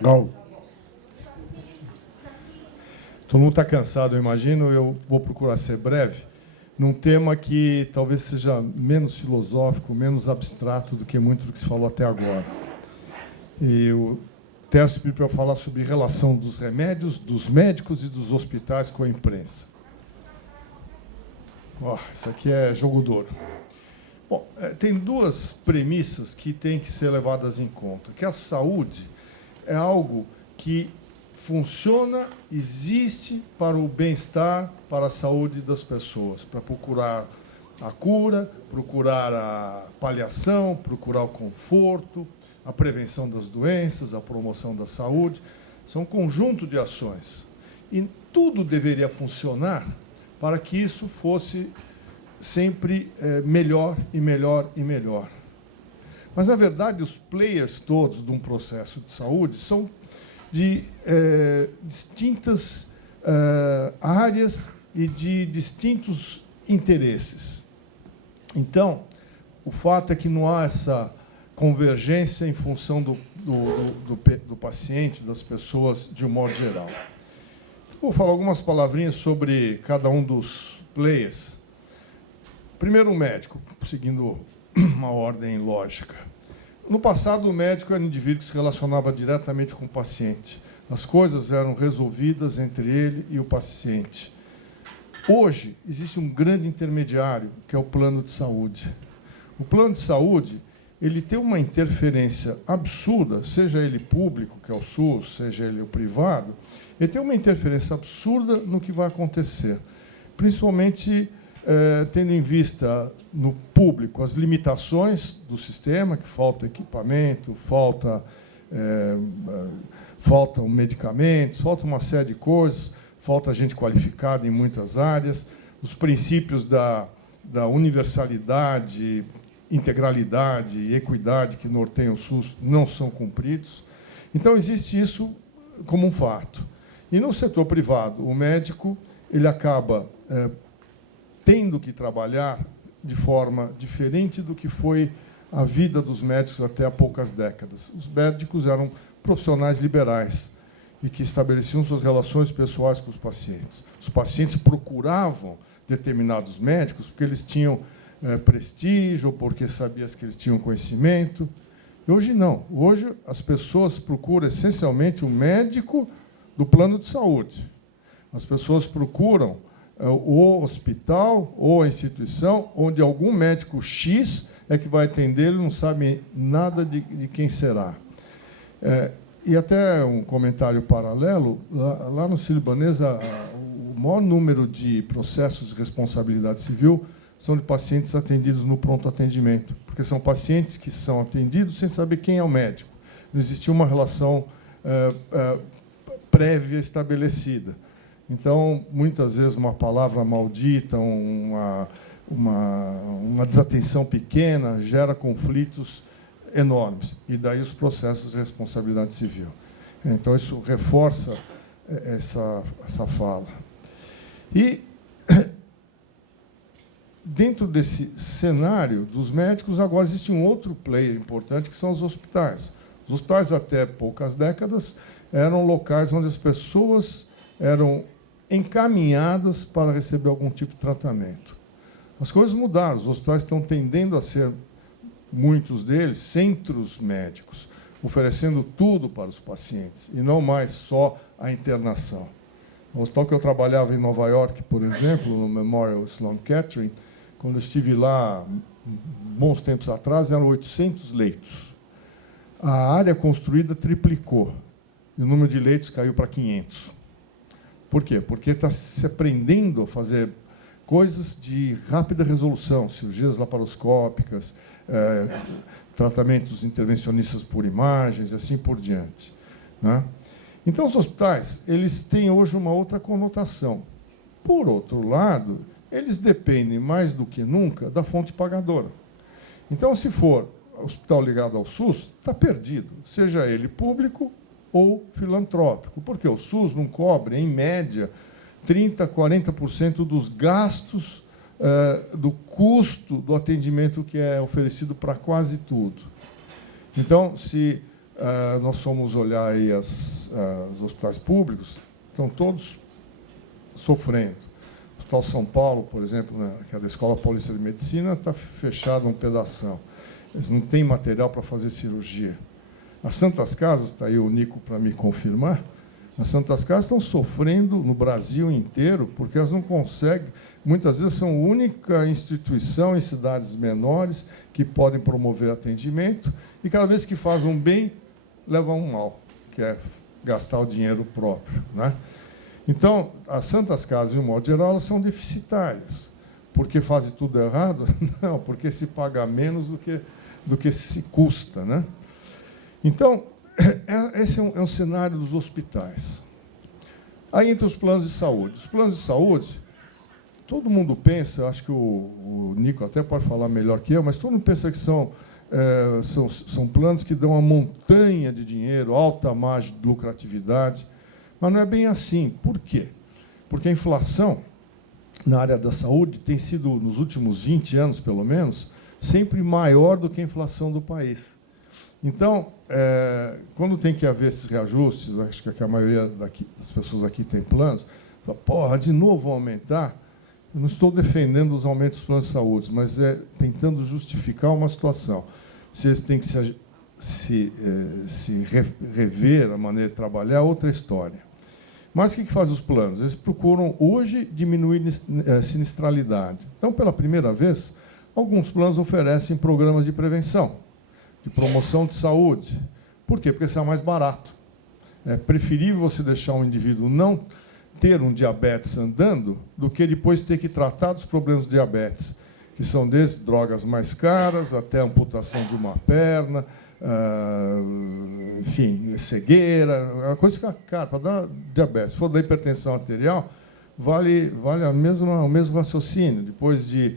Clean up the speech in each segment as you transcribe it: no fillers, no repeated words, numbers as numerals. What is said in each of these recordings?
Não. Todo mundo está cansado, eu imagino. Eu vou procurar ser breve, num tema que talvez seja menos filosófico, menos abstrato do que muito do que se falou até agora. E o Tércio pediu para eu falar sobre a relação dos remédios, dos médicos e dos hospitais com a imprensa. Isso aqui é jogo duro. Bom, tem duas premissas que têm que ser levadas em conta. Que a saúde é algo que funciona, existe para o bem-estar, para a saúde das pessoas, para procurar a cura, procurar a paliação, procurar o conforto, a prevenção das doenças, a promoção da saúde. São um conjunto de ações. E tudo deveria funcionar para que isso fosse sempre melhor e melhor e melhor. Mas, na verdade, os players todos de um processo de saúde são de distintas áreas e de distintos interesses. Então, o fato é que não há essa convergência em função do paciente, das pessoas, de um modo geral. Vou falar algumas palavrinhas sobre cada um dos players. Primeiro, o médico, seguindo uma ordem lógica. No passado, o médico era um indivíduo que se relacionava diretamente com o paciente. As coisas eram resolvidas entre ele e o paciente. Hoje, existe um grande intermediário, que é o plano de saúde. O plano de saúde ele tem uma interferência absurda, seja ele público, que é o SUS, seja ele o privado, ele tem uma interferência absurda no que vai acontecer, principalmente tendo em vista no público as limitações do sistema, que falta equipamento, faltam medicamentos, falta uma série de coisas, falta gente qualificada em muitas áreas, os princípios da universalidade, integralidade e equidade que norteiam o SUS não são cumpridos. Então, existe isso como um fato. E, no setor privado, o médico ele acaba tendo que trabalhar de forma diferente do que foi a vida dos médicos até há poucas décadas. Os médicos eram profissionais liberais e que estabeleciam suas relações pessoais com os pacientes. Os pacientes procuravam determinados médicos porque eles tinham prestígio, ou porque sabiam que eles tinham conhecimento. E hoje não. Hoje as pessoas procuram essencialmente o médico do plano de saúde. As pessoas procuram o hospital ou a instituição onde algum médico X é que vai atendê-lo, não sabe nada de quem será. E até um comentário paralelo, lá no Sírio-Libanês, o maior número de processos de responsabilidade civil são de pacientes atendidos no pronto atendimento, porque são pacientes que são atendidos sem saber quem é o médico. Não existia uma relação prévia estabelecida. Então, muitas vezes, uma palavra maldita, uma desatenção pequena, gera conflitos enormes. E daí os processos de responsabilidade civil. Então, isso reforça essa fala. E, dentro desse cenário dos médicos, agora existe um outro player importante, que são os hospitais. Os hospitais, até poucas décadas, eram locais onde as pessoas eram encaminhadas para receber algum tipo de tratamento. As coisas mudaram, os hospitais estão tendendo a ser, muitos deles, centros médicos, oferecendo tudo para os pacientes, e não mais só a internação. No hospital que eu trabalhava em Nova York, por exemplo, no Memorial Sloan Kettering, quando eu estive lá, bons tempos atrás, eram 800 leitos. A área construída triplicou, e o número de leitos caiu para 500. Por quê? Porque está se aprendendo a fazer coisas de rápida resolução, cirurgias laparoscópicas, tratamentos intervencionistas por imagens e assim por diante, né? Então, os hospitais eles têm hoje uma outra conotação. Por outro lado, eles dependem mais do que nunca da fonte pagadora. Então, se for hospital ligado ao SUS, está perdido, seja ele público ou filantrópico, porque o SUS não cobre, em média, 30%, 40% dos gastos do custo do atendimento que é oferecido para quase tudo. Então, se nós formos olhar aí os hospitais públicos, estão todos sofrendo. O Hospital São Paulo, por exemplo, né, que é da Escola Paulista de Medicina, está fechado um pedação. Eles não têm material para fazer cirurgia. As Santas Casas, está aí o Nico para me confirmar, as Santas Casas estão sofrendo no Brasil inteiro porque elas não conseguem, muitas vezes são a única instituição em cidades menores que podem promover atendimento e cada vez que fazem um bem, levam um mal, que é gastar o dinheiro próprio, né? Então, as Santas Casas, de um modo geral, elas são deficitárias. Porque fazem tudo errado? Não, porque se paga menos do que se custa, né? Então, esse é um cenário dos hospitais. Aí entra os planos de saúde. Os planos de saúde, todo mundo pensa, acho que o Nico até pode falar melhor que eu, mas todo mundo pensa que são planos que dão uma montanha de dinheiro, alta margem de lucratividade, mas não é bem assim. Por quê? Porque a inflação na área da saúde tem sido, nos últimos 20 anos, pelo menos, sempre maior do que a inflação do país. Então, quando tem que haver esses reajustes, acho que a maioria das pessoas aqui tem planos, fala, porra, de novo aumentar. Eu não estou defendendo os aumentos dos planos de saúde, mas tentando justificar uma situação. Se eles têm que se rever a maneira de trabalhar, é outra história. Mas o que fazem os planos? Eles procuram, hoje, diminuir sinistralidade. Então, pela primeira vez, alguns planos oferecem programas de prevenção, de promoção de saúde. Por quê? Porque isso é mais barato. É preferível você deixar um indivíduo não ter um diabetes andando do que depois ter que tratar dos problemas de diabetes, que são desde drogas mais caras até amputação de uma perna, enfim, cegueira, a coisa fica cara para dar diabetes. Se for da hipertensão arterial, vale o mesmo raciocínio. Depois de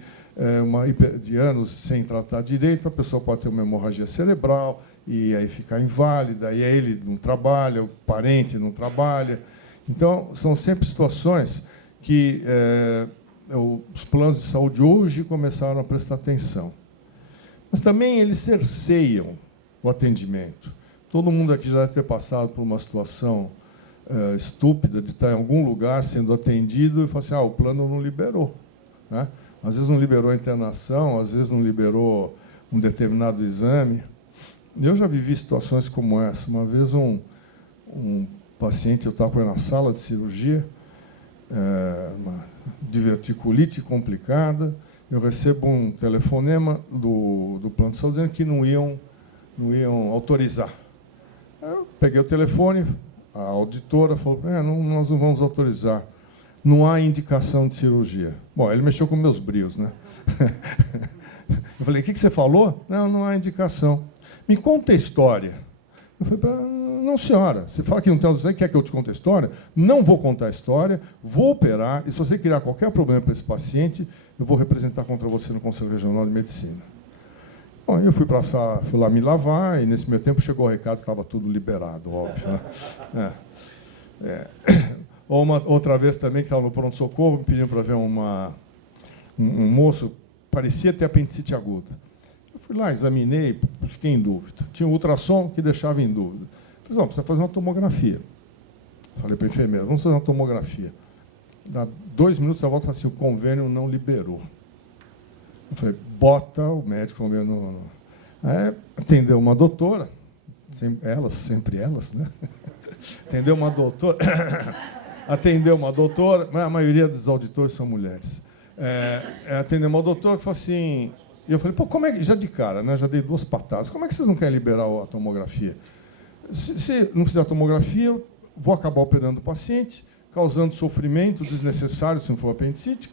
anos sem tratar direito, a pessoa pode ter uma hemorragia cerebral e aí ficar inválida, e aí ele não trabalha, o parente não trabalha. Então, são sempre situações que os planos de saúde hoje começaram a prestar atenção. Mas também eles cerceiam o atendimento. Todo mundo aqui já deve ter passado por uma situação estúpida de estar em algum lugar sendo atendido e falar assim, o plano não liberou, né? Às vezes não liberou a internação, às vezes não liberou um determinado exame. Eu já vivi situações como essa. Uma vez um paciente, eu estava na sala de cirurgia, uma diverticulite complicada, eu recebo um telefonema do plano de saúde dizendo que não iam autorizar. Eu peguei o telefone, a auditora falou, nós não vamos autorizar, não há indicação de cirurgia. Bom, ele mexeu com meus brios, né? Eu falei, o que você falou? Não há indicação. Me conta a história. Eu falei, não, senhora, você fala que não tem audição, quer que eu te conte a história? Não vou contar a história, vou operar, e se você criar qualquer problema para esse paciente, eu vou representar contra você no Conselho Regional de Medicina. Bom, eu fui lá me lavar, e nesse meio tempo chegou o recado que estava tudo liberado, óbvio, né? Outra vez também, que estava no pronto-socorro, me pediram para ver um moço, parecia ter apendicite aguda. Eu fui lá, examinei, fiquei em dúvida. Tinha um ultrassom que deixava em dúvida. Falei, precisa fazer uma tomografia. Falei para a enfermeira, vamos fazer uma tomografia. Dá 2 minutos, a volta e fala assim, o convênio não liberou. Eu falei, bota o médico convênio. Aí, atendeu uma doutora, sempre elas, né? Atendeu uma doutora, mas a maioria dos auditores são mulheres. Atendeu uma doutora e falou assim, e eu falei, como é que, já de cara, né, já dei 2 patadas, como é que vocês não querem liberar a tomografia? Se não fizer a tomografia, eu vou acabar operando o paciente, causando sofrimento desnecessário, se não for apendicite,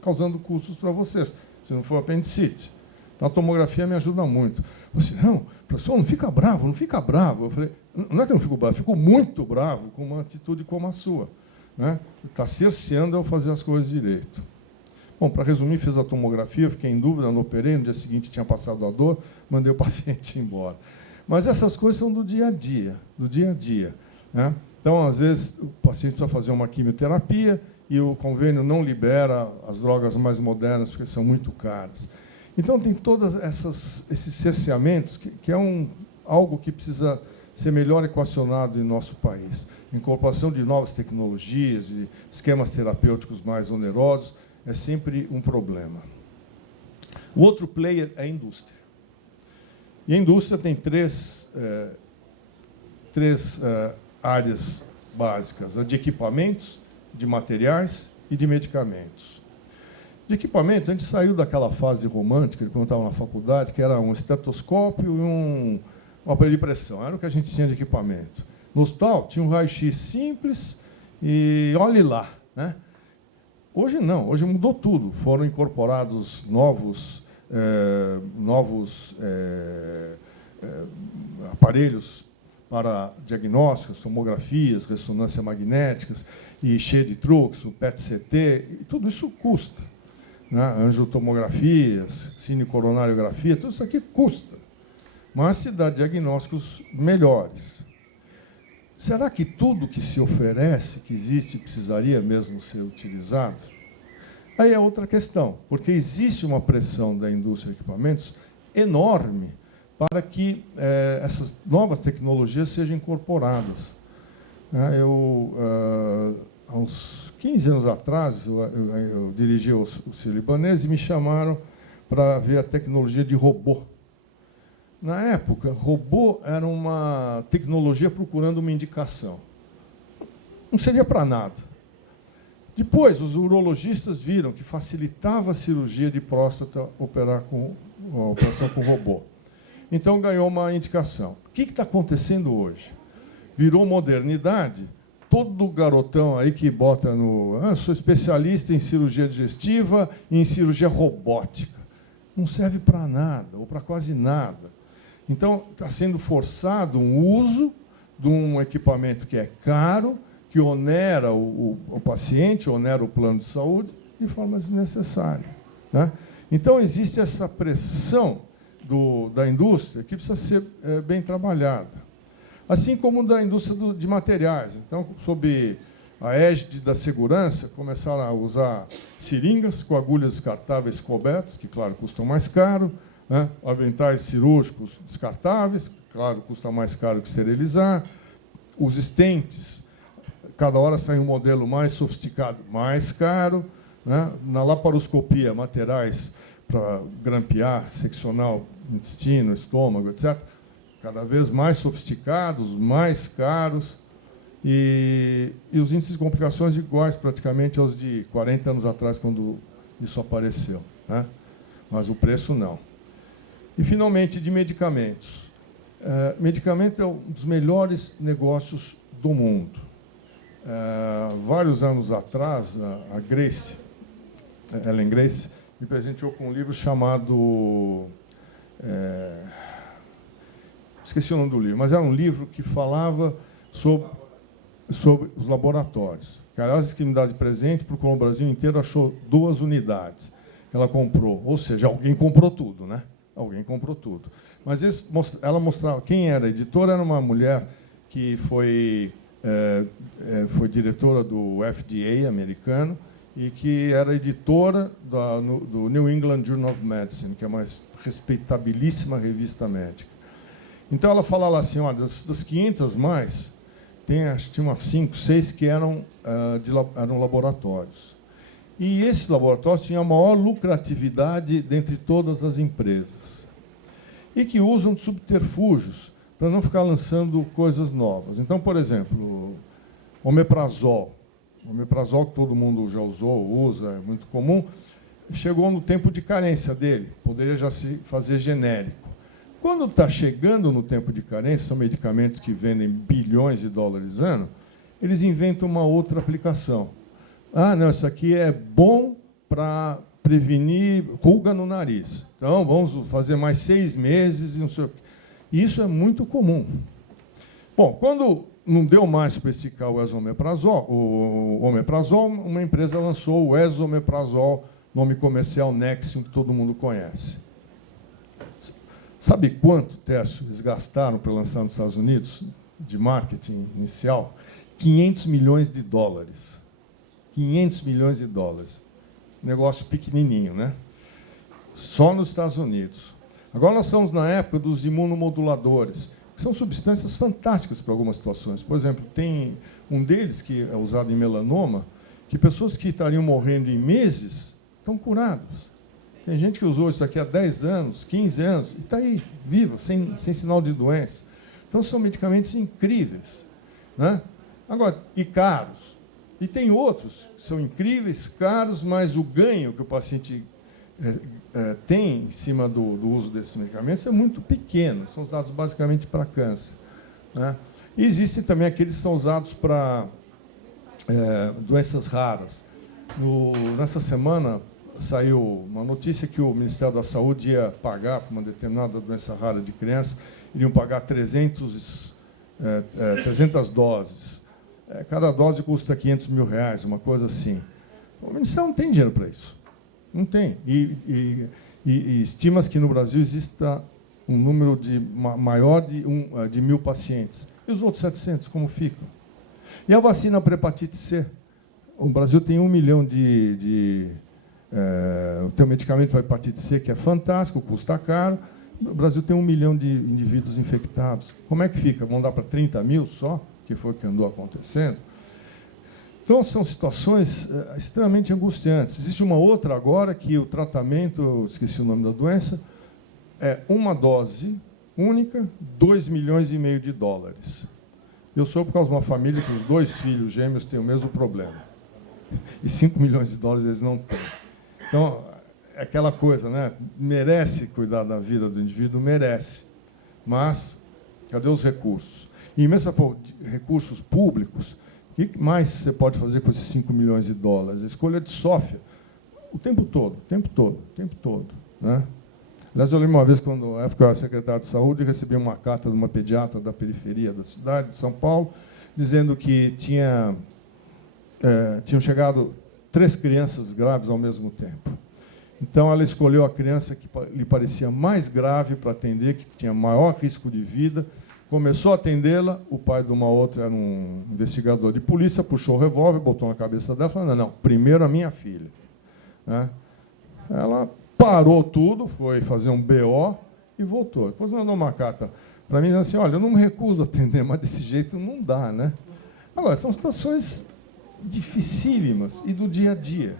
causando custos para vocês, se não for apendicite. Então, a tomografia me ajuda muito. Eu falei assim, não, professor, não fica bravo, não fica bravo. Eu falei, não é que eu não fico bravo, eu fico muito bravo com uma atitude como a sua, né? Está cerceando eu fazer as coisas direito. Bom, para resumir, fiz a tomografia, fiquei em dúvida, não operei, no dia seguinte tinha passado a dor, mandei o paciente embora. Mas essas coisas são do dia a dia, né? Então, às vezes, o paciente precisa fazer uma quimioterapia e o convênio não libera as drogas mais modernas porque são muito caras. Então, tem todos esses cerceamentos, que é algo que precisa ser melhor equacionado em nosso país. A incorporação de novas tecnologias, de esquemas terapêuticos mais onerosos, é sempre um problema. O outro player é a indústria. E a indústria tem três áreas básicas: a de equipamentos, de materiais e de medicamentos. De equipamento, a gente saiu daquela fase romântica, quando estava na faculdade, que era um estetoscópio e um aparelho de pressão. Era o que a gente tinha de equipamento. No hospital, tinha um raio-x simples e olhe lá, né? Hoje não, hoje mudou tudo. Foram incorporados novos aparelhos para diagnósticos, tomografias, ressonância magnéticas, e cheio de truques, o PET-CT, e tudo isso custa. Né? Angiotomografias, cinecoronariografia, tudo isso aqui custa. Mas se dá diagnósticos melhores. Será que tudo que se oferece, que existe, precisaria mesmo ser utilizado? Aí é outra questão, porque existe uma pressão da indústria de equipamentos enorme para que essas novas tecnologias sejam incorporadas. Há uns 15 anos atrás, eu dirigi o Sírio-Libanês e me chamaram para ver a tecnologia de robô. Na época, robô era uma tecnologia procurando uma indicação. Não servia para nada. Depois, os urologistas viram que facilitava a cirurgia de próstata operar com a operação com robô. Então, ganhou uma indicação. O que está acontecendo hoje? Virou modernidade. Todo garotão aí que bota no... sou especialista em cirurgia digestiva e em cirurgia robótica. Não serve para nada, ou para quase nada. Então, está sendo forçado um uso de um equipamento que é caro, que onera o paciente, onera o plano de saúde, de forma desnecessária. Né? Então, existe essa pressão da indústria que precisa ser bem trabalhada. Assim como da indústria de materiais. Então, sob a égide da segurança, começaram a usar seringas com agulhas descartáveis cobertas, que, claro, custam mais caro, né? Aventais cirúrgicos descartáveis, claro, custa mais caro que esterilizar. Os estentes, cada hora sai um modelo mais sofisticado, mais caro. Né? Na laparoscopia, materiais para grampear, seccionar o intestino, estômago, etc., cada vez mais sofisticados, mais caros, e os índices de complicações iguais praticamente aos de 40 anos atrás, quando isso apareceu. Né? Mas o preço não. E, finalmente, de medicamentos. Medicamento é um dos melhores negócios do mundo. Vários anos atrás, a Grace, Ellen Grace, me presenteou com um livro chamado... esqueci o nome do livro, mas era um livro que falava sobre os laboratórios. Aliás, que me dá de presente, procurou no Brasil inteiro, achou 2 unidades. Ela comprou, ou seja, alguém comprou tudo, né? Alguém comprou tudo. Mas ela mostrava, quem era a editora era uma mulher que foi diretora do FDA americano e que era editora do New England Journal of Medicine, que é uma respeitabilíssima revista médica. Então, ela falava assim, olha, das 500 mais, tinha umas 5, 6 que eram laboratórios. E esses laboratórios tinham a maior lucratividade dentre todas as empresas. E que usam de subterfúgios para não ficar lançando coisas novas. Então, por exemplo, omeprazol. Omeprazol que todo mundo já usou, usa, é muito comum, chegou no tempo de carência dele, poderia já se fazer genérico. Quando está chegando no tempo de carência, são medicamentos que vendem bilhões de dólares ano, eles inventam uma outra aplicação. Não, isso aqui é bom para prevenir ruga no nariz. Então, vamos fazer mais 6 meses e não sei o quê. Isso é muito comum. Bom, quando não deu mais para esticar o omeprazol, uma empresa lançou o esomeprazol, nome comercial Nexium, que todo mundo conhece. Sabe quanto, Tércio, eles gastaram para lançar nos Estados Unidos, de marketing inicial? 500 milhões de dólares. 500 milhões de dólares. Negócio pequenininho, né? Só nos Estados Unidos. Agora nós estamos na época dos imunomoduladores, são substâncias fantásticas para algumas situações. Por exemplo, tem um deles, que é usado em melanoma, que pessoas que estariam morrendo em meses estão curadas. Tem gente que usou isso aqui há 10 anos, 15 anos, e está aí, viva, sem sinal de doença. Então, são medicamentos incríveis, né? Agora, e caros. E tem outros que são incríveis, caros, mas o ganho que o paciente tem em cima do uso desses medicamentos é muito pequeno. São usados basicamente para câncer, né? E existem também aqueles que são usados para doenças raras. Nessa semana, saiu uma notícia que o Ministério da Saúde ia pagar para uma determinada doença rara de criança, iriam pagar 300 doses. Cada dose custa R$500 mil, uma coisa assim. O Ministério não tem dinheiro para isso. Não tem. E estima-se que no Brasil exista um número maior de 1.000 pacientes. E os outros 700, como ficam? E a vacina para hepatite C? O Brasil tem 1 milhão tem um medicamento para hepatite C que é fantástico, custa caro. O Brasil tem 1 milhão de indivíduos infectados. Como é que fica? Vão dar para 30 mil só? Que foi o que andou acontecendo. Então, são situações extremamente angustiantes. Existe uma outra agora que o tratamento, eu esqueci o nome da doença, é uma dose única, $2,5 milhões. Eu sou por causa de uma família que os 2 filhos gêmeos têm o mesmo problema. E $5 milhões eles não têm. Então, é aquela coisa, né? Merece cuidar da vida do indivíduo, merece. Mas, cadê os recursos? E mesmo se for recursos públicos, o que mais você pode fazer com esses $5 milhões? A escolha de Sófia, o tempo todo, né? Aliás, eu lembro uma vez, quando na época eu era secretário de saúde, recebi uma carta de uma pediatra da periferia da cidade de São Paulo, dizendo que tinham chegado 3 crianças graves ao mesmo tempo. Então, ela escolheu a criança que lhe parecia mais grave para atender, que tinha maior risco de vida. Começou a atendê-la, o pai de uma outra era um investigador de polícia, puxou o revólver, botou na cabeça dela e falou: não, primeiro a minha filha. Né? Ela parou tudo, foi fazer um BO e voltou. Depois mandou uma carta para mim, dizendo assim: olha, eu não me recuso a atender, mas desse jeito não dá, né? Agora, são situações dificílimas e do dia a dia.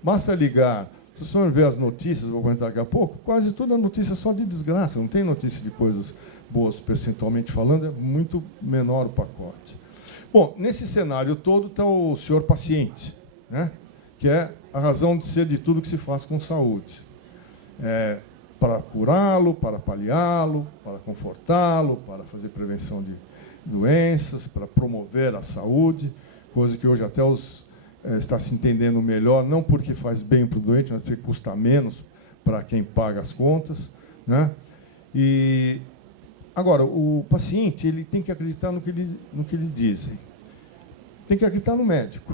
Basta ligar. Se você for ver as notícias, vou comentar daqui a pouco, quase toda notícia só de desgraça, não tem notícia de coisas boas, percentualmente falando, é muito menor o pacote. Bom, nesse cenário todo está o senhor paciente, né? Que é a razão de ser de tudo que se faz com saúde. Para curá-lo, para paliá-lo, para confortá-lo, para fazer prevenção de doenças, para promover a saúde, coisa que hoje até está se entendendo melhor, não porque faz bem para o doente, mas porque custa menos para quem paga as contas, né? E agora, o paciente ele tem que acreditar no que lhe dizem. Tem que acreditar no médico.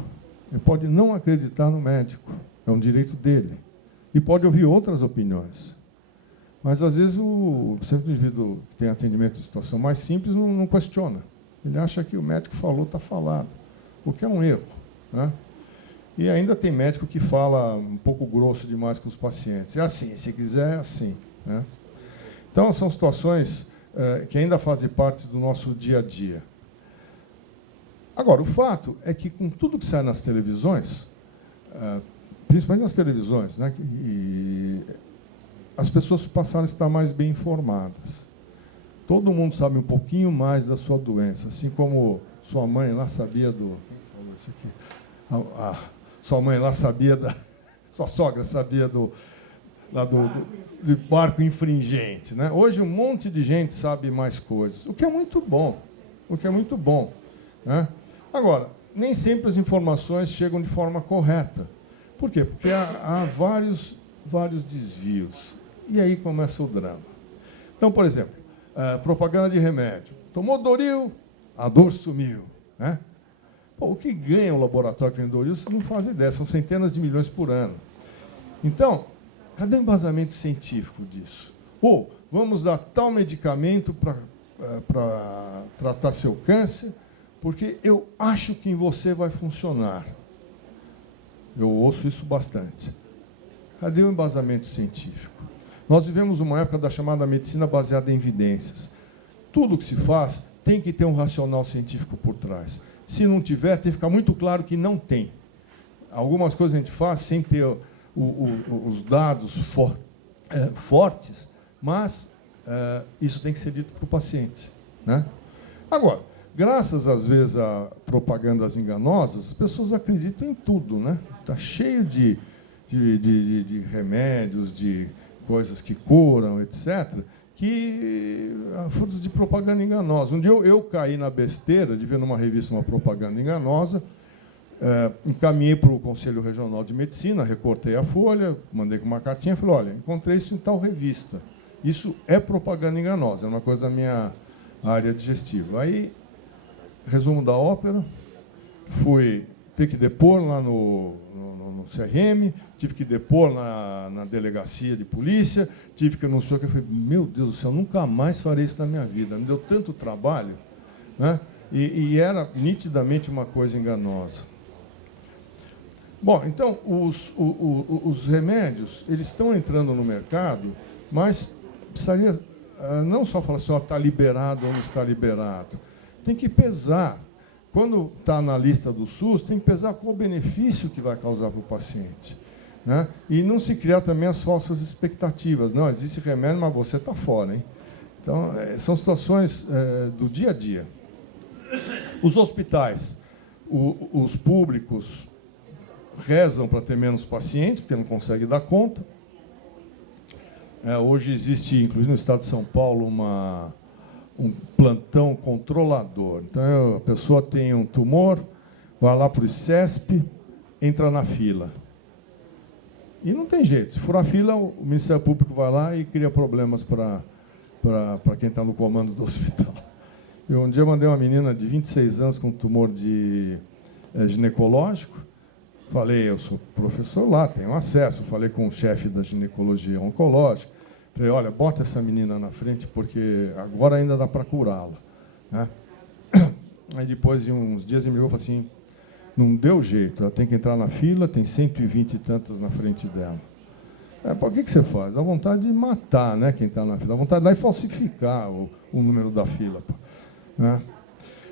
Ele pode não acreditar no médico, é um direito dele. E pode ouvir outras opiniões. Mas, às vezes, sempre o indivíduo que tem atendimento em situação mais simples não questiona. Ele acha que o médico falou, está falado, o que é um erro, né? E ainda tem médico que fala um pouco grosso demais com os pacientes. É assim, se quiser, é assim, né? Então, são situações que ainda fazem parte do nosso dia a dia. Agora, o fato é que, com tudo que sai nas televisões, principalmente nas televisões, né, as pessoas passaram a estar mais bem informadas. Todo mundo sabe um pouquinho mais da sua doença, assim como sua mãe lá sabia do... Isso aqui. Sua mãe lá sabia sua sogra sabia do barco infringente, né? Hoje um monte de gente sabe mais coisas, o que é muito bom, né? Agora, nem sempre as informações chegam de forma correta. Por quê? Porque há vários desvios. E aí começa o drama. Então, por exemplo, propaganda de remédio. Tomou Doril, a dor sumiu, né? Pô, o que ganha o laboratório que vende Doril, vocês não fazem ideia, são centenas de milhões por ano. Então, cadê o embasamento científico disso? Ou, vamos dar tal medicamento para tratar seu câncer, porque eu acho que em você vai funcionar. Eu ouço isso bastante. Cadê o embasamento científico? Nós vivemos uma época da chamada medicina baseada em evidências. tudo que se faz tem que ter um racional científico por trás. Se não tiver, tem que ficar muito claro que não tem. Algumas coisas a gente faz sem ter os dados fortes, mas isso tem que ser dito para o paciente, né? Agora, graças, às vezes, a propagandas enganosas, as pessoas acreditam em tudo, né? Está cheio de remédios, de coisas que curam, etc., que frutos de propaganda enganosa. Um dia eu caí na besteira de ver numa revista uma propaganda enganosa, encaminhei para o Conselho Regional de Medicina, recortei a folha, mandei com uma cartinha e falei, olha, encontrei isso em tal revista. Isso é propaganda enganosa, é uma coisa da minha área digestiva. Aí, resumo da ópera, fui ter que depor lá no CRM, tive que depor na delegacia de polícia, tive que anunciar que eu falei, meu Deus do céu, nunca mais farei isso na minha vida, me deu tanto trabalho, né? E era nitidamente uma coisa enganosa. Bom, então, os remédios, eles estão entrando no mercado, mas precisaria não só falar assim, está liberado ou não está liberado. Tem que pesar. Quando está na lista do SUS, tem que pesar qual o benefício que vai causar para o paciente, né? E não se criar também as falsas expectativas. Não, existe remédio, mas você está fora, hein? Então, são situações do dia a dia. Os hospitais, os públicos, rezam para ter menos pacientes, porque não conseguem dar conta. Hoje existe, inclusive no estado de São Paulo, um plantão controlador. Então, a pessoa tem um tumor, vai lá para o ICESP, entra na fila. E não tem jeito. Se for a fila, o Ministério Público vai lá e cria problemas para quem está no comando do hospital. Eu um dia mandei uma menina de 26 anos com tumor ginecológico. Falei, eu sou professor lá, tenho acesso. Falei com o chefe da ginecologia oncológica. Falei, olha, bota essa menina na frente, porque agora ainda dá para curá-la, né? Aí, depois de uns dias, ele me ligou e falou assim, não deu jeito, ela tem que entrar na fila, tem 120 e tantas na frente dela. Por que você faz? Dá vontade de matar, né, quem está na fila. Dá vontade de ir lá e falsificar o número da fila, né?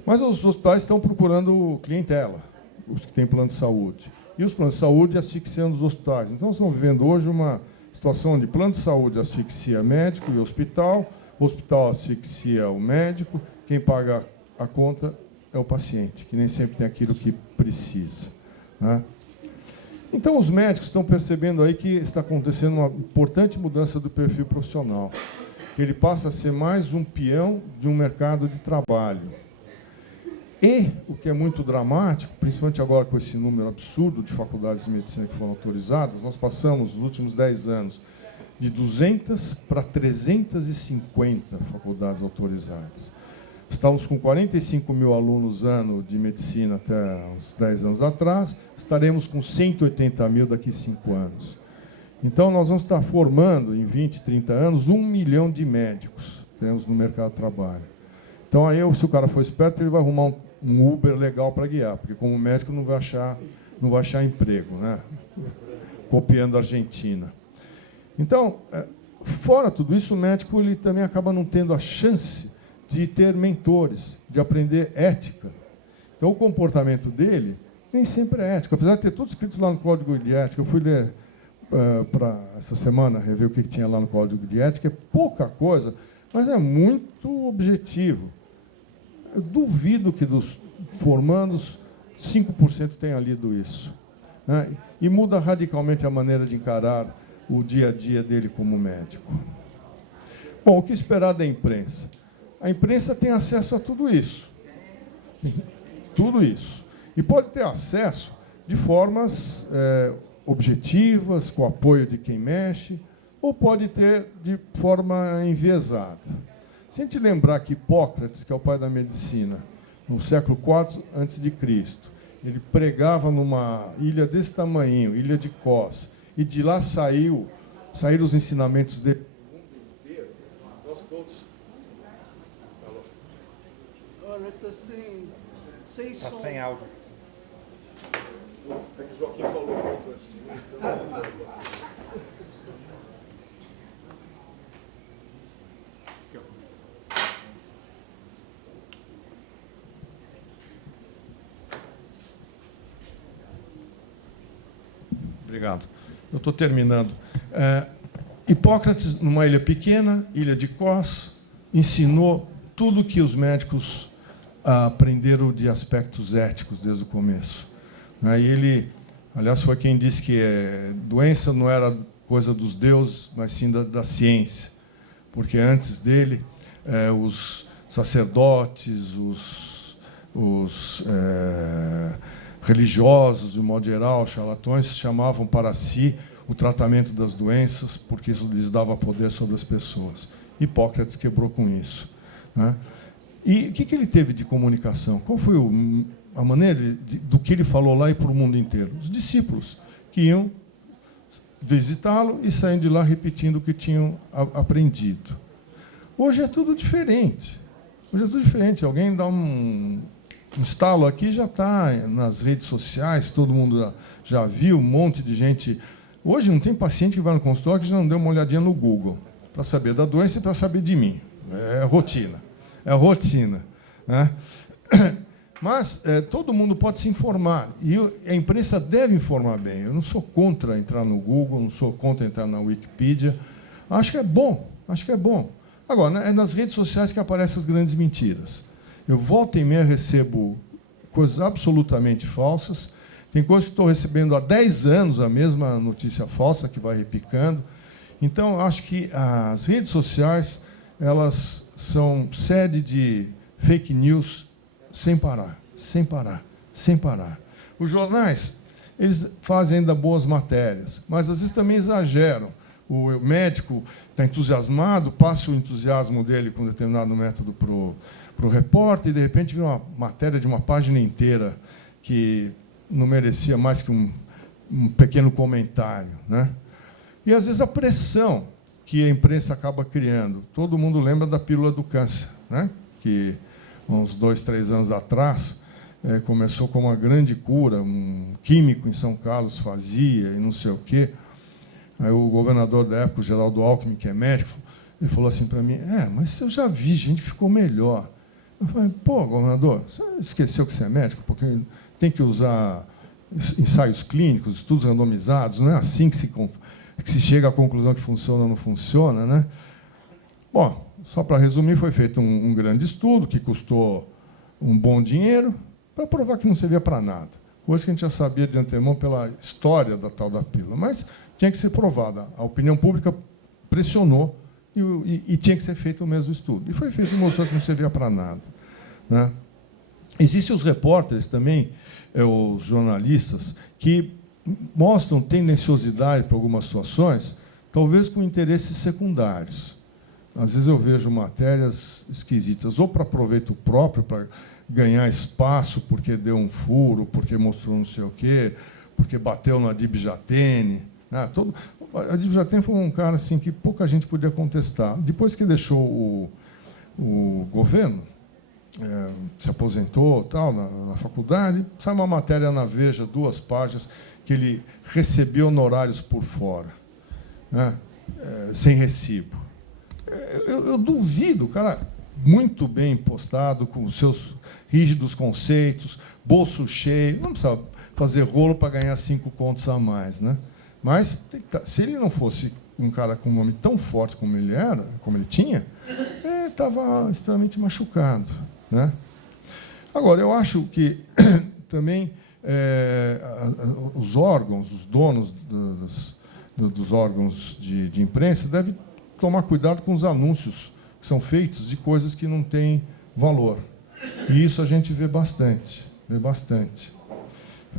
Mas os hospitais estão procurando clientela, os que têm plano de saúde. E os planos de saúde asfixiando os hospitais. Então, nós estamos vivendo hoje uma situação onde plano de saúde asfixia médico e hospital asfixia o médico, quem paga a conta é o paciente, que nem sempre tem aquilo que precisa, né? Então, os médicos estão percebendo aí que está acontecendo uma importante mudança do perfil profissional, que ele passa a ser mais um peão de um mercado de trabalho. E, o que é muito dramático, principalmente agora com esse número absurdo de faculdades de medicina que foram autorizadas, nós passamos, nos últimos 10 anos, de 200 para 350 faculdades autorizadas. Estávamos com 45 mil alunos ano de medicina até uns 10 anos atrás, estaremos com 180 mil daqui a 5 anos. Então, nós vamos estar formando, em 20, 30 anos, 1 milhão de médicos que temos no mercado de trabalho. Então, aí, se o cara for esperto, ele vai arrumar um Uber legal para guiar, porque como médico não vai achar emprego, né? Copiando a Argentina. Então, fora tudo isso, o médico ele também acaba não tendo a chance de ter mentores, de aprender ética. Então, o comportamento dele nem sempre é ético, apesar de ter tudo escrito lá no Código de Ética. Eu fui ler para essa semana, rever o que tinha lá no Código de Ética, é pouca coisa, mas é muito objetivo. Eu duvido que dos formandos, 5% tenha lido isso, né? E muda radicalmente a maneira de encarar o dia a dia dele como médico. Bom, o que esperar da imprensa? A imprensa tem acesso a tudo isso. Tudo isso. E pode ter acesso de formas objetivas, com o apoio de quem mexe, ou pode ter de forma enviesada. Se a gente lembrar que Hipócrates, que é o pai da medicina, no século IV a.C., ele pregava numa ilha desse tamanho, ilha de Kos, e de lá saíram os ensinamentos dele. Nós todos. Olha, está sem som. Está sem áudio. É que o Joaquim falou muito antes de mim. Obrigado. Eu estou terminando. Hipócrates, numa ilha pequena, ilha de Kos, ensinou tudo que os médicos aprenderam de aspectos éticos desde o começo. Aí ele, aliás, foi quem disse que doença não era coisa dos deuses, mas sim da ciência. Porque antes dele, os sacerdotes, os religiosos, de um modo geral, charlatões, chamavam para si o tratamento das doenças, porque isso lhes dava poder sobre as pessoas. Hipócrates quebrou com isso, né? E o que ele teve de comunicação? Qual foi a maneira do que ele falou lá e para o mundo inteiro? Os discípulos que iam visitá-lo e saindo de lá repetindo o que tinham aprendido. Hoje é tudo diferente. Hoje é tudo diferente. Alguém dá um estalo aqui, já está nas redes sociais, todo mundo já viu, um monte de gente. Hoje não tem paciente que vai no consultório que já não deu uma olhadinha no Google para saber da doença e para saber de mim. É rotina. É rotina, né? Mas todo mundo pode se informar. E a imprensa deve informar bem. Eu não sou contra entrar no Google, não sou contra entrar na Wikipedia. Acho que é bom. Acho que é bom. Agora, é nas redes sociais que aparecem as grandes mentiras. Eu volta e meia recebo coisas absolutamente falsas. Tem coisas que estou recebendo há 10 anos, a mesma notícia falsa que vai repicando. Então, eu acho que as redes sociais elas são sede de fake news sem parar, sem parar, sem parar. Os jornais, eles fazem ainda boas matérias, mas às vezes também exageram. O médico está entusiasmado, passa o entusiasmo dele com um determinado método para o repórter, e, de repente, vira uma matéria de uma página inteira que não merecia mais que um pequeno comentário, né? E, às vezes, a pressão que a imprensa acaba criando. Todo mundo lembra da pílula do câncer, né? Que, uns 2, 3 anos atrás, começou com uma grande cura, um químico em São Carlos fazia, e não sei o quê. Aí o governador da época, o Geraldo Alckmin, que é médico, ele falou assim para mim, mas eu já vi gente que ficou melhor. Eu falei, pô, governador, você esqueceu que você é médico? Porque tem que usar ensaios clínicos, estudos randomizados, não é assim que se chega à conclusão que funciona ou não funciona, né? Bom, só para resumir, foi feito um grande estudo que custou um bom dinheiro para provar que não servia para nada. Coisa que a gente já sabia de antemão pela história da tal da pílula, mas tinha que ser provada. A opinião pública pressionou e tinha que ser feito o mesmo estudo. E foi feito e mostrou que não servia para nada, né? Existem os repórteres também, os jornalistas, que mostram tendenciosidade para algumas situações, talvez com interesses secundários. Às vezes eu vejo matérias esquisitas, ou para proveito próprio, para ganhar espaço, porque deu um furo, porque mostrou não sei o quê, porque bateu no Adib Jatene. Adib Jatene foi um cara assim, que pouca gente podia contestar. Depois que deixou o governo, se aposentou tal, na faculdade, sai uma matéria na Veja, 2 páginas, que ele recebeu honorários por fora, né? Sem recibo. Eu duvido, o cara muito bem postado, com os seus rígidos conceitos, bolso cheio, não precisa fazer rolo para ganhar 5 contos a mais, né? Mas, se ele não fosse um cara com um nome tão forte como ele era, como ele tinha, estava extremamente machucado, né? Agora, eu acho que também os órgãos, os donos dos órgãos de imprensa devem tomar cuidado com os anúncios que são feitos de coisas que não têm valor. E isso a gente vê bastante,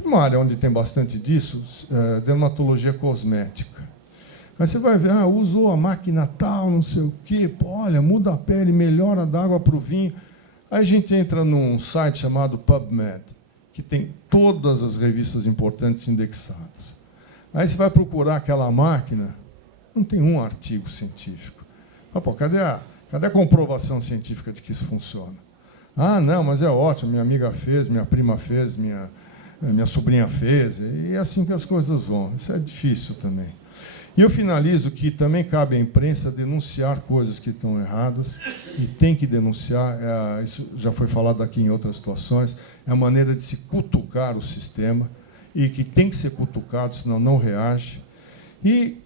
Uma área onde tem bastante disso, dermatologia cosmética. Aí você vai ver, usou a máquina tal, não sei o quê, olha, muda a pele, melhora da água para o vinho. Aí a gente entra num site chamado PubMed, que tem todas as revistas importantes indexadas. Aí você vai procurar aquela máquina, não tem um artigo científico. Cadê a comprovação científica de que isso funciona? Não, mas é ótimo, minha amiga fez, minha prima fez, minha sobrinha fez, e é assim que as coisas vão. Isso é difícil também. E eu finalizo que também cabe à imprensa denunciar coisas que estão erradas, e tem que denunciar, isso já foi falado aqui em outras situações, é a maneira de se cutucar o sistema e que tem que ser cutucado, senão não reage. E,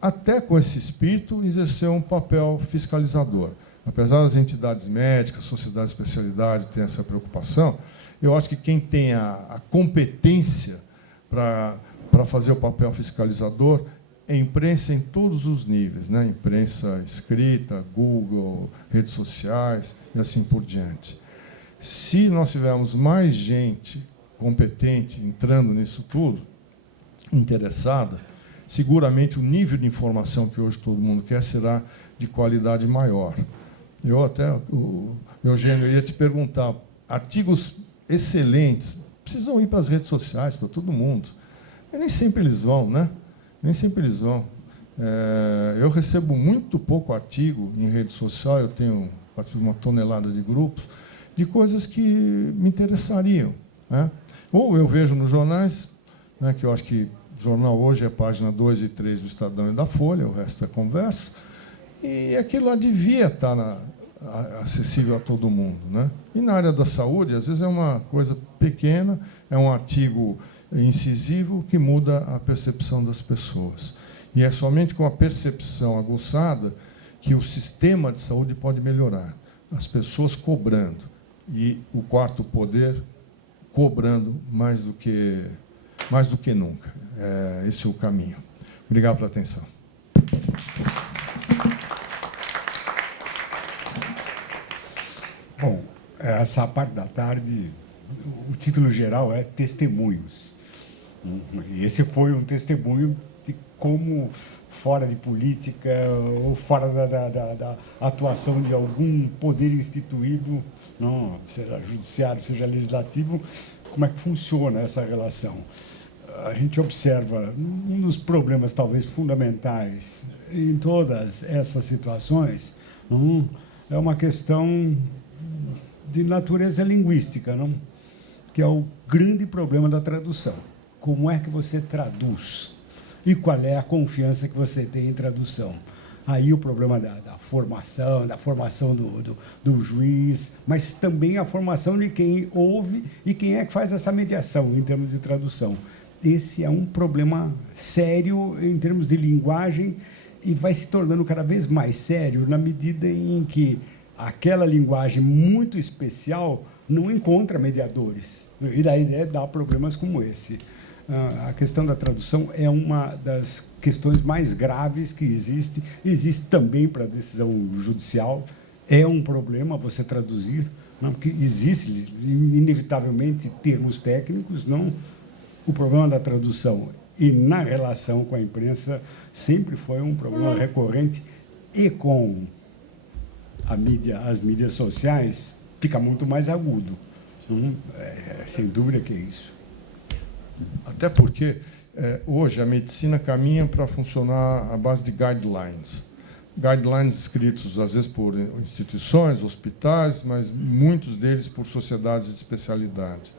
até com esse espírito, exercer um papel fiscalizador. Apesar das entidades médicas, sociedades de especialidade terem essa preocupação, eu acho que quem tem a competência para fazer o papel fiscalizador é a imprensa em todos os níveis, né? Imprensa escrita, Google, redes sociais e assim por diante. Se nós tivermos mais gente competente entrando nisso tudo, interessada, seguramente o nível de informação que hoje todo mundo quer será de qualidade maior. Eu até, Eugênio, eu ia te perguntar, artigos excelentes precisam ir para as redes sociais, para todo mundo. E nem sempre eles vão, né? Nem sempre eles vão. Eu recebo muito pouco artigo em rede social, eu tenho uma tonelada de grupos, de coisas que me interessariam, né? Ou eu vejo nos jornais, né, que eu acho que o jornal hoje é página 2 e 3 do Estadão e da Folha, o resto é conversa, e aquilo lá devia estar acessível a todo mundo, né? E na área da saúde, às vezes é uma coisa pequena, é um artigo incisivo que muda a percepção das pessoas. E é somente com a percepção aguçada que o sistema de saúde pode melhorar. As pessoas cobrando e o quarto poder cobrando mais do que nunca. Esse é o caminho. Obrigado pela atenção. Bom, essa parte da tarde, o título geral é Testemunhos. E esse foi um testemunho de como, fora de política ou fora da atuação de algum poder instituído, não, seja judiciário, seja legislativo, como é que funciona essa relação. A gente observa um dos problemas talvez fundamentais em todas essas situações, não, é uma questão de natureza linguística, não? Que é o grande problema da tradução. Como é que você traduz? E qual é a confiança que você tem em tradução? Aí o problema da formação do juiz, mas também a formação de quem ouve e quem é que faz essa mediação em termos de tradução. Esse é um problema sério em termos de linguagem e vai se tornando cada vez mais sério na medida em que aquela linguagem muito especial não encontra mediadores. E daí dá problemas como esse. A questão da tradução é uma das questões mais graves que existe. Existe também para a decisão judicial. É um problema você traduzir, não? Porque existe, inevitavelmente, termos técnicos. Não? O problema da tradução e na relação com a imprensa sempre foi um problema recorrente e com as mídias sociais fica muito mais agudo. Sem dúvida que é isso. Até porque, hoje, a medicina caminha para funcionar à base de guidelines. Guidelines escritos, às vezes, por instituições, hospitais, mas muitos deles por sociedades de especialidade.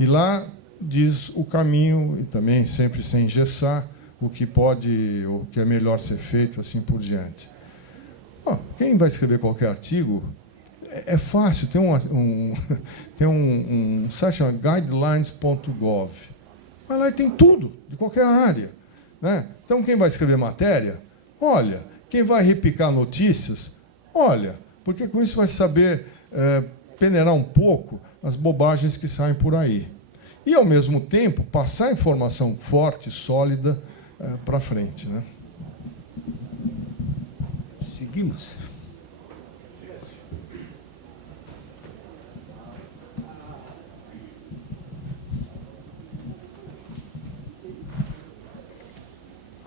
E lá diz o caminho, e também sempre sem engessar, o que pode, o que é melhor ser feito, assim por diante. Quem vai escrever qualquer artigo, é fácil, tem um site chamado guidelines.gov. Vai lá e tem tudo, de qualquer área, né? Então, quem vai escrever matéria, olha. Quem vai repicar notícias, olha. Porque com isso vai saber peneirar um pouco as bobagens que saem por aí. E, ao mesmo tempo, passar informação forte, sólida, para frente, né? Seguimos.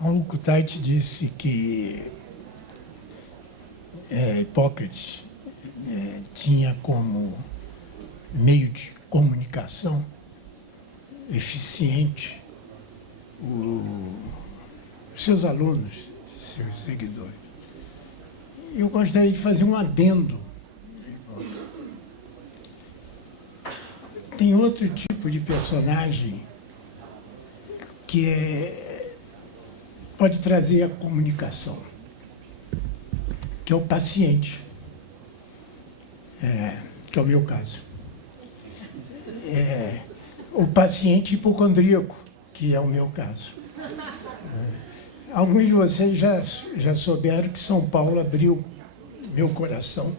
Paulo Kutaiti disse que Hipócrates tinha como meio de comunicação eficiente os seus alunos, seus seguidores. Eu gostaria de fazer um adendo. Tem outro tipo de personagem que pode trazer a comunicação, que é o paciente, que é o meu caso. O paciente hipocondríaco, que é o meu caso. Alguns de vocês já souberam que São Paulo abriu meu coração,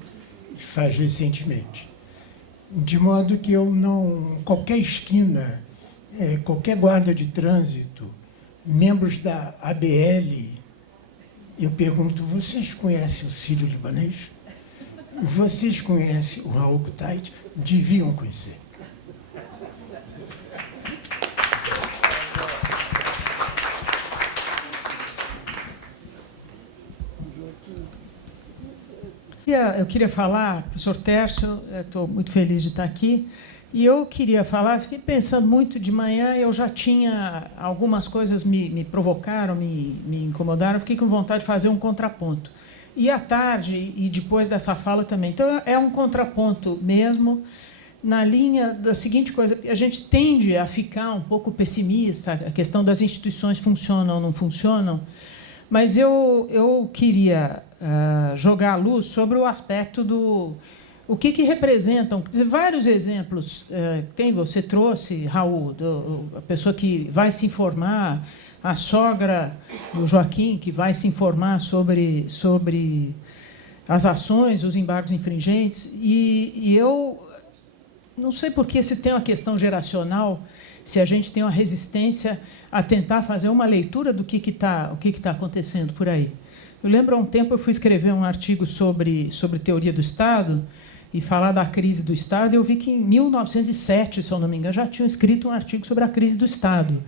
faz recentemente. De modo que eu não... Qualquer esquina, qualquer guarda de trânsito, membros da ABL, eu pergunto, vocês conhecem o Sírio-Libanês? Vocês conhecem o Raul Gutaid? Deviam conhecer. Eu queria falar, professor Tércio, estou muito feliz de estar aqui, e eu queria falar, fiquei pensando muito de manhã, eu já tinha, algumas coisas me provocaram, me incomodaram, eu fiquei com vontade de fazer um contraponto. E à tarde, e depois dessa fala também. Então, é um contraponto mesmo, na linha da seguinte coisa, a gente tende a ficar um pouco pessimista, a questão das instituições funcionam ou não funcionam, mas eu queria jogar a luz sobre o aspecto do... O que representam, quer dizer, vários exemplos. Quem você trouxe, Raul, a pessoa que vai se informar, a sogra do Joaquim, que vai se informar sobre as ações, os embargos infringentes, e eu não sei por que se tem uma questão geracional, se a gente tem uma resistência a tentar fazer uma leitura do que está acontecendo por aí. Eu lembro, há um tempo, eu fui escrever um artigo sobre teoria do Estado e falar da crise do Estado, e eu vi que, em 1907, se eu não me engano, já tinham escrito um artigo sobre a crise do Estado.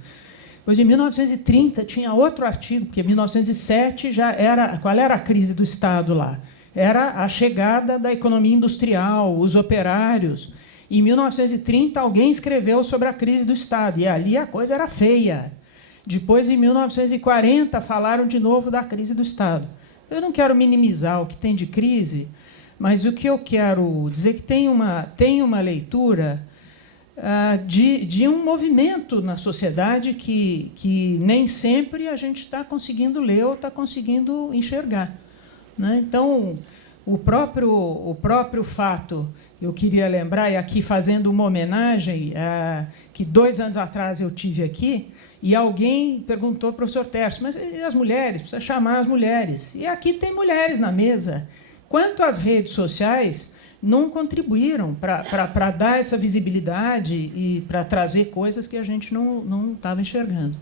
Depois, em 1930, tinha outro artigo, porque em 1907 já era... Qual era a crise do Estado lá? Era a chegada da economia industrial, os operários. Em 1930, alguém escreveu sobre a crise do Estado, e ali a coisa era feia. Depois, em 1940, falaram de novo da crise do Estado. Eu não quero minimizar o que tem de crise, mas o que eu quero dizer é que tem uma leitura de um movimento na sociedade que nem sempre a gente está conseguindo ler ou está conseguindo enxergar, né? Então, o próprio fato, eu queria lembrar, e aqui fazendo uma homenagem, que 2 anos atrás eu tive aqui, e alguém perguntou para o professor Tércio, mas e as mulheres? Precisa chamar as mulheres. E aqui tem mulheres na mesa. Quanto as redes sociais não contribuíram para dar essa visibilidade e para trazer coisas que a gente não estava enxergando.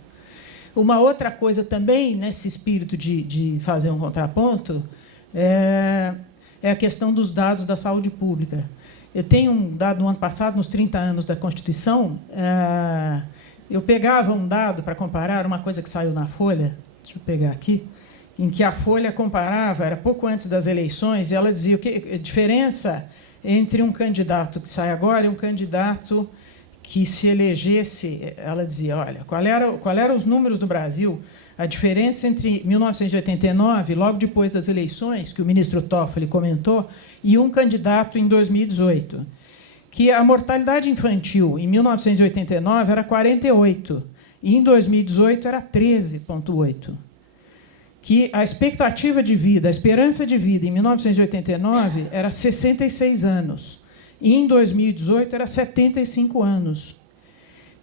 Uma outra coisa também, nesse espírito de fazer um contraponto, é a questão dos dados da saúde pública. Eu tenho um dado no ano passado, nos 30 anos da Constituição, eu pegava um dado para comparar, uma coisa que saiu na Folha, deixa eu pegar aqui, em que a Folha comparava, era pouco antes das eleições, e ela dizia a diferença entre um candidato que sai agora e um candidato que se elegesse, ela dizia, olha, qual eram os números do Brasil, a diferença entre 1989, logo depois das eleições, que o ministro Toffoli comentou, e um candidato em 2018, que a mortalidade infantil em 1989 era 48, e em 2018 era 13,8. Que a expectativa de vida, a esperança de vida em 1989 era 66 anos, e em 2018 era 75 anos.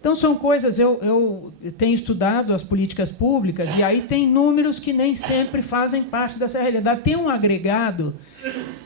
Então, são coisas... Eu tenho estudado as políticas públicas, e aí tem números que nem sempre fazem parte dessa realidade. Tem um agregado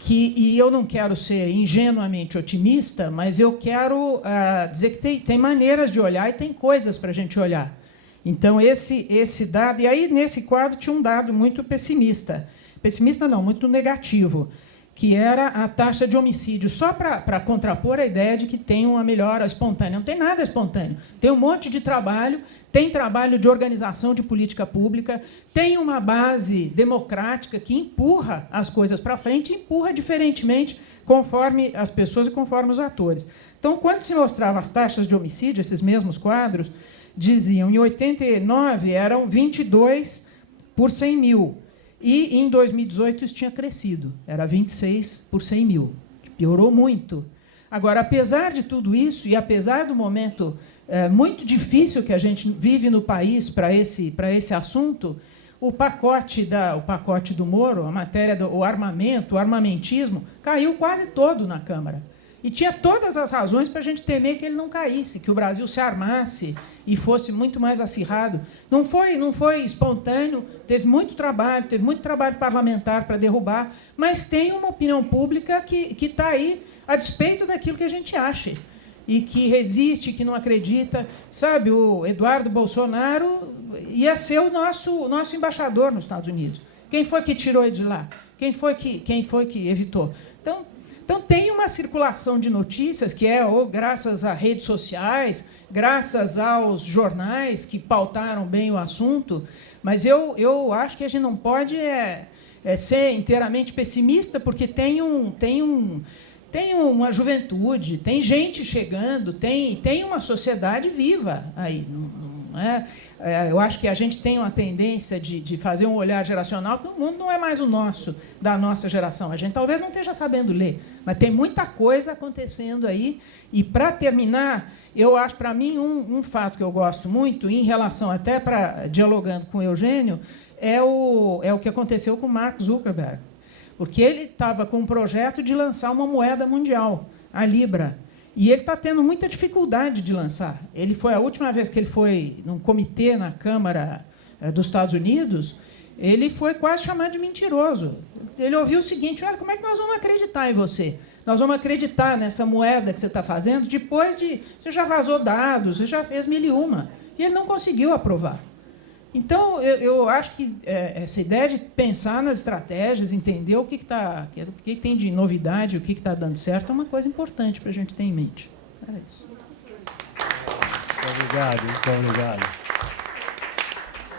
e eu não quero ser ingenuamente otimista, mas eu quero dizer que tem maneiras de olhar e tem coisas para a gente olhar. Então, esse dado... E aí, nesse quadro, tinha um dado muito pessimista. Pessimista não, muito negativo, que era a taxa de homicídio, só para contrapor a ideia de que tem uma melhora espontânea. Não tem nada espontâneo. Tem um monte de trabalho, tem trabalho de organização de política pública, tem uma base democrática que empurra as coisas para frente, empurra diferentemente conforme as pessoas e conforme os atores. Então, quando se mostrava as taxas de homicídio, esses mesmos quadros, diziam, em 89 eram 22 por 100 mil, e em 2018 isso tinha crescido, era 26 por 100 mil. Piorou muito. Agora, apesar de tudo isso, e apesar do momento muito difícil que a gente vive no país para esse assunto, o pacote do Moro, a matéria do armamento, o armamentismo, caiu quase todo na Câmara. E tinha todas as razões para a gente temer que ele não caísse, que o Brasil se armasse e fosse muito mais acirrado. Não foi espontâneo, teve muito trabalho parlamentar para derrubar, mas tem uma opinião pública que está aí a despeito daquilo que a gente acha e que resiste, que não acredita. Sabe, o Eduardo Bolsonaro ia ser o nosso embaixador nos Estados Unidos. Quem foi que tirou ele de lá? Quem foi que evitou? Então, tem uma circulação de notícias que é ou graças a redes sociais, graças aos jornais que pautaram bem o assunto, mas eu acho que a gente não pode ser inteiramente pessimista, porque tem uma juventude, tem gente chegando, tem uma sociedade viva aí. Não é? Eu acho que a gente tem uma tendência de fazer um olhar geracional, porque o mundo não é mais o nosso, da nossa geração. A gente talvez não esteja sabendo ler, mas tem muita coisa acontecendo aí. E, para terminar, eu acho, para mim, um fato que eu gosto muito, em relação até dialogando com o Eugênio, é o que aconteceu com o Mark Zuckerberg. Porque ele estava com um projeto de lançar uma moeda mundial, a Libra. E ele está tendo muita dificuldade de lançar. A última vez que ele foi num comitê na Câmara dos Estados Unidos, ele foi quase chamado de mentiroso. Ele ouviu o seguinte: olha, como é que nós vamos acreditar em você? Nós vamos acreditar nessa moeda que você está fazendo depois de... Você já vazou dados, você já fez 1001. E ele não conseguiu aprovar. Então, eu acho que essa ideia de pensar nas estratégias, entender o que tem de novidade, o que está dando certo, é uma coisa importante para a gente ter em mente. É isso. Muito obrigado.